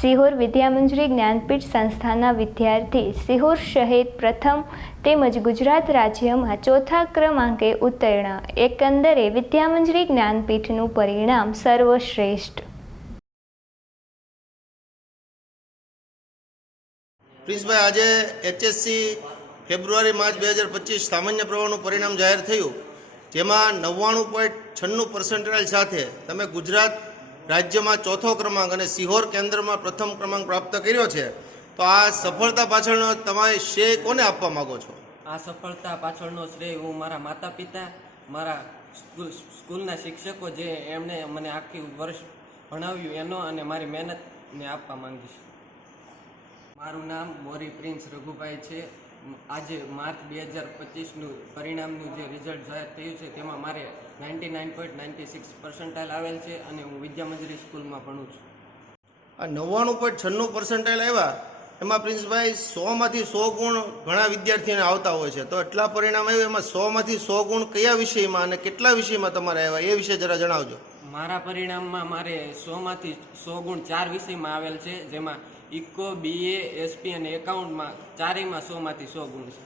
સિહોર વિદ્યામંજરી જ્ઞાનપીઠ સંસ્થાના વિદ્યાર્થી સિહોર શહેર પ્રથમ તેમજ ગુજરાત રાજ્યમાં ચોથા ક્રમાંકે ઉત્તીર્ણ. એકંદરે વિદ્યામંજરી જ્ઞાનપીઠનું પરિણામ સર્વશ્રેષ્ઠ. પ્રિન્સભાઈ, આજે એચએસસી ફેબ્રુઆરી માર્ચ બે હજાર પચીસ સામાન્ય પ્રવાહનું પરિણામ જાહેર થયું, જેમાં નવ્વાણું પોઈન્ટ છન્નું પર્સન્ટેજ સાથે તમે ગુજરાત રાજ્યમાં ચોથો ક્રમાંક અને સિહોર કેન્દ્રમાં પ્રથમ ક્રમાંક પ્રાપ્ત કર્યો છે. તો આ સફળતા પાછળનો તમારે શ્રેય કોને આપવા માગો છો? આ સફળતા પાછળનો શ્રેય હું મારા માતા પિતા મારા સ્કૂલ, સ્કૂલના શિક્ષકો જે એમણે મને આખી વર્ષ ભણાવ્યું એનો અને મારી મહેનતને આપવા માંગીશ. મારું નામ મોરી પ્રિન્સ રઘુભાઈ છે. આજે માર્ચ બે હજાર પચીસનું પરિણામનું જે રિઝલ્ટ જાહેર થયું છે તેમાં મારે ninety nine point ninety six percentile આવેલ છે અને હું વિદ્યામંજરી સ્કૂલમાં ભણું છું. આ નવ્વાણું પોઈન્ટ છન્નું પર્સન્ટાઇલ આવ્યા એમાં પ્રિન્સભાઈ સોમાંથી સો ગુણ ઘણા વિદ્યાર્થીઓને આવતા હોય છે. તો એટલા પરિણામ આવ્યું એમાં સોમાંથી સો ગુણ કયા વિષયમાં અને કેટલા વિષયમાં તમારે આવ્યા? એ વિશે જરા જણાવજો. મારા પરિણામમાં મારે સોમાંથી સો ગુણ ચાર વિષયમાં આવેલ છે જેમાં ઇકો બીએ એસપી અને એકાઉન્ટમાં ચારેયમાં સોમાંથી સો ગુણ છે.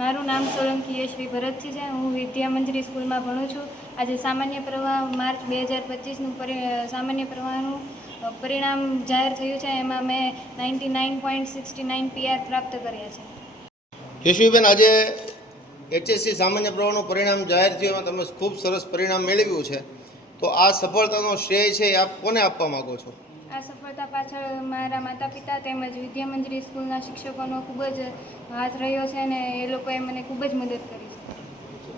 મારું નામ સોલંકી યશ્વી ભરતજી છે હું વિદ્યામંજરી સ્કૂલમાં ભણું છું. આજે સામાન્ય પ્રવાહ માર્ચ બે હજાર પચીસનું સામાન્ય પ્રવાહનું પરિણામ જાહેર થયું છે. એમાં મેં ninety nine point sixty nine PR પ્રાપ્ત કર્યા છે. યશવીબેન આજે એચએસસી સામાન્ય પ્રવાહનું પરિણામ જાહેર થયું. એમાં તમે ખૂબ સરસ પરિણામ મેળવ્યું છે. તો આ સફળતાનો શ્રેય છે આપ કોને આપવા માગો છો? આ સફળતા પાછળ મારા માતા પિતા તેમજ વિદ્યામંજરી સ્કૂલના શિક્ષકોનો ખૂબ જ હાથ રહ્યો છે અને એ લોકોએ મને ખૂબ જ મદદ કરી છે.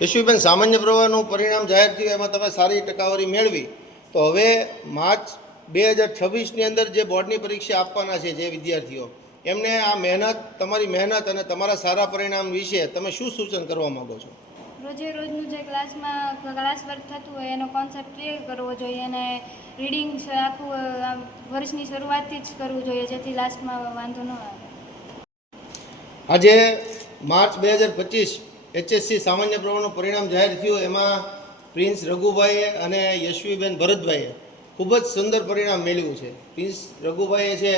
યશવીબેન સામાન્ય પ્રવાહનું પરિણામ જાહેર થયું એમાં તમે સારી ટકાવારી મેળવી. તો હવે માર્ચ બે હજાર છવ્વીસની અંદર જે બોર્ડની પરીક્ષા આપવાના છે જે વિદ્યાર્થીઓ એમને આ મહેનત તમારી મહેનત અને તમારા સારા પરિણામ વિશે તમે શું સૂચન કરવા માગો છો? રોજે રોજનું જે ક્લાસમાં, ક્લાસ વર્ક થતું હોય, એનો કોન્સેપ્ટ ક્લિયર કરવો જોઈએ અને રીડિંગ આખું વર્ષની શરૂઆતથી જ કરવું જોઈએ, જેથી લાસ્ટમાં વાંધો ન આવે. આજે માર્ચ બે હજાર પચીસ એચએસસી સામાન્ય પ્રવાહનું પરિણામ જાહેર થયું. એમાં પ્રિન્સ રઘુભાઈએ અને યશવીબેન ભરતભાઈએ ખૂબ જ સુંદર પરિણામ મેળવ્યું છે. પ્રિન્સ રઘુભાઈએ છે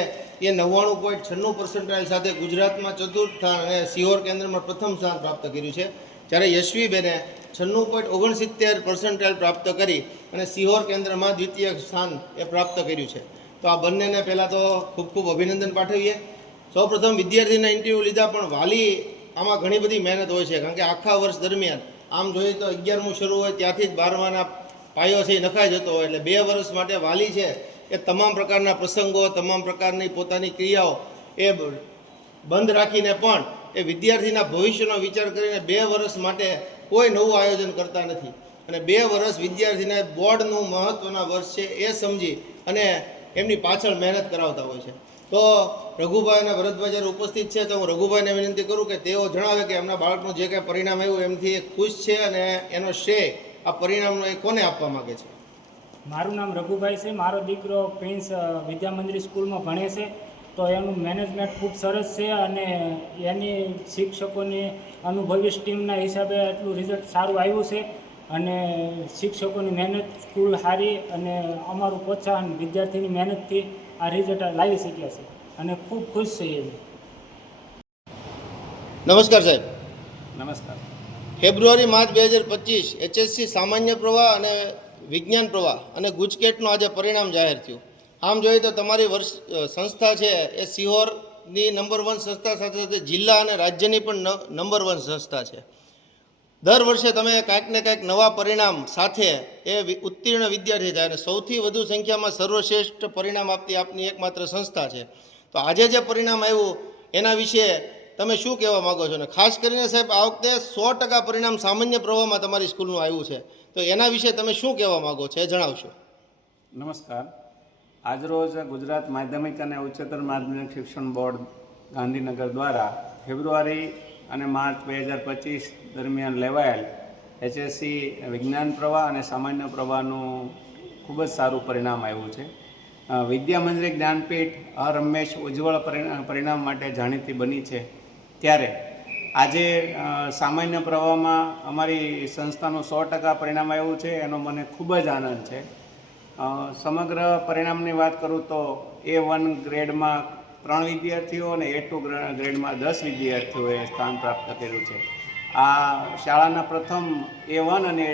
એ નવ્વાણું પોઈન્ટ છન્નું પર્સન્ટાઇલ સાથે ગુજરાતમાં ચતુર્થ સ્થાન અને સિહોર કેન્દ્રમાં પ્રથમ સ્થાન પ્રાપ્ત કર્યું છે. જ્યારે યશવીબેને છન્નું પોઈન્ટ ઓગણસિત્તેર પર્સન્ટાઇલ પ્રાપ્ત કરી અને સિહોર કેન્દ્રમાં દ્વિતીય સ્થાન એ પ્રાપ્ત કર્યું છે. તો આ બંનેને પહેલાં તો ખૂબ ખૂબ અભિનંદન પાઠવીએ. સૌપ્રથમ વિદ્યાર્થીના ઇન્ટરવ્યૂ લીધા પણ વાલી આમાં ઘણી બધી મહેનત હોય છે, કારણ કે આખા વર્ષ દરમિયાન આમ જોઈએ તો અગિયારમું શરૂ હોય ત્યાંથી જ બારમાના પાયો છે એ નખાઈ જતો હોય, એટલે બે વર્ષ માટે વાલી છે એ તમામ પ્રકારના પ્રસંગો, તમામ પ્રકારની પોતાની ક્રિયાઓ એ બંધ રાખીને પણ એ વિદ્યાર્થીના ભવિષ્યનો વિચાર કરીને બે વર્ષ માટે કોઈ નવું આયોજન કરતા નથી. અને બે વર્ષ વિદ્યાર્થીને બોર્ડનું મહત્ત્વના વર્ષ છે એ સમજી અને એમની પાછળ મહેનત કરાવતા હોય છે. તો રઘુભાઈ અને ભરતભાઈ ઉપસ્થિત છે, તો હું રઘુભાઈને વિનંતી કરું કે તેઓ જણાવે કે એમના બાળકનું જે કંઈ પરિણામ આવ્યું એમથી ખુશ છે અને એનો શ્રેય આ પરિણામનો એ કોને આપવા માગે છે? મારું નામ રઘુભાઈ છે. મારો દીકરો પ્રિન્સ વિદ્યામંદિર સ્કૂલમાં ભણે છે. તો એનું મેનેજમેન્ટ ખૂબ સરસ છે અને એની શિક્ષકોની અનુભવી સ્ટીમના હિસાબે એટલું રિઝલ્ટ સારું આવ્યું છે. અને શિક્ષકોની મહેનત સ્કૂલ સારી અને અમારું પ્રોત્સાહન વિદ્યાર્થીની મહેનતથી આ રિઝલ્ટ લાવી શક્યા છે. અને ખૂબ ખુશ છે એ નમસ્કાર સાહેબ. નમસ્કાર. ફેબ્રુઆરી માર્ચ બે હજાર પચીસ એચએસસી સામાન્ય પ્રવાહ અને વિજ્ઞાન પ્રવાહ અને ગુજકેટનું આજે પરિણામ જાહેર થયું. આમ જોઈએ તો તમારી વર્ષ સંસ્થા છે એ સિહોરની નંબર વન સંસ્થા સાથે સાથે જિલ્લા અને રાજ્યની પણ નંબર વન સંસ્થા છે. દર વર્ષે તમે કાંઈક ને કાંઈક નવા પરિણામ સાથે એ ઉત્તીર્ણ વિદ્યાર્થી થાય અને સૌથી વધુ સંખ્યામાં સર્વશ્રેષ્ઠ પરિણામ આપતી આપની એકમાત્ર સંસ્થા છે. તો આજે જે પરિણામ આવ્યું, એના વિશે તમે શું કહેવા માગો છો? ને ખાસ કરીને સાહેબ, આ વખતે સો ટકા પરિણામ સામાન્ય પ્રવાહમાં તમારી સ્કૂલનું આવ્યું છે. તો એના વિશે તમે શું કહેવા માગો છો એ જણાવશો. નમસ્કાર. આજરોજ ગુજરાત માધ્યમિક અને ઉચ્ચતર માધ્યમિક શિક્ષણ બોર્ડ ગાંધીનગર દ્વારા ફેબ્રુઆરી અને માર્ચ બે હજાર પચીસ દરમિયાન લેવાયેલ એચએસસી વિજ્ઞાન પ્રવાહ અને સામાન્ય પ્રવાહનું ખૂબ જ સારું પરિણામ આવ્યું છે. અ, વિદ્યામંજરી જ્ઞાનપીઠ અરમેશ ઉજ્જવળ પરિણા- પરિણામ માટે જાણીતી બની છે. ત્યારે આજે સામાન્ય પ્રવાહમાં અમારી સંસ્થાનું સો ટકા પરિણામ આવ્યું છે. એનો મને ખૂબ જ આનંદ છે. સમગ્ર પરિણામની વાત કરું તો એ વન ગ્રેડમાં ત્રણ વિદ્યાર્થીઓ અને એ ટુ ગ્રેડમાં દસ વિદ્યાર્થીઓએ સ્થાન પ્રાપ્ત કર્યું છે. આ શાળાના પ્રથમ એ વન અને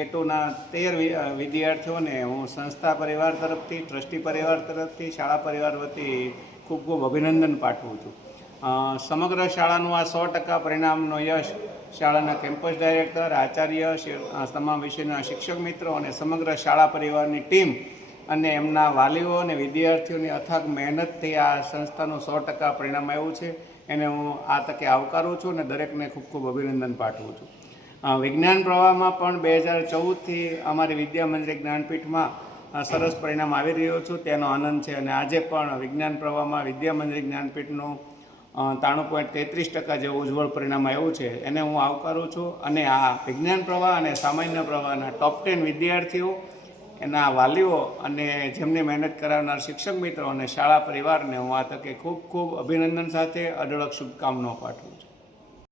એ ટુના તેર વિદ્યાર્થીઓને હું સંસ્થા પરિવાર તરફથી, ટ્રસ્ટી પરિવાર તરફથી, શાળા પરિવાર વતી ખૂબ ખૂબ અભિનંદન પાઠવું છું. સમગ્ર શાળાનું આ સો ટકા પરિણામનો યશ શાળાના કેમ્પસ ડાયરેક્ટર, આચાર્ય તમામ વિષયના શિક્ષક મિત્રો અને સમગ્ર શાળા પરિવારની ટીમ અને એમના વાલીઓ અને વિદ્યાર્થીઓની અથાગ મહેનતથી આ સંસ્થાનું સો ટકા પરિણામ આવ્યું છે. એને હું આ તકે આવકારું છું અને દરેકને ખૂબ ખૂબ અભિનંદન પાઠવું છું. વિજ્ઞાન પ્રવાહમાં પણ બે હજાર ચૌદથી અમારી વિદ્યા મંદિર જ્ઞાનપીઠમાં સરસ પરિણામ આવી રહ્યું છું. તેનો આનંદ છે અને આજે પણ વિજ્ઞાન પ્રવાહમાં વિદ્યા મંદિર જ્ઞાનપીઠનું ત્રાણું પોઈન્ટ તેત્રીસ ટકા જેવું ઉજ્જવળ પરિણામ આવ્યું છે, એને હું આવકારું છું. અને આ વિજ્ઞાન પ્રવાહ અને સામાન્ય પ્રવાહના ટોપ ટેન વિદ્યાર્થીઓ, એના વાલીઓ અને જેમને મહેનત કરાવનાર શિક્ષક મિત્રો અને શાળા પરિવારને હું આ તકે ખૂબ ખૂબ અભિનંદન સાથે અઢળક શુભકામનાઓ પાઠવું છું.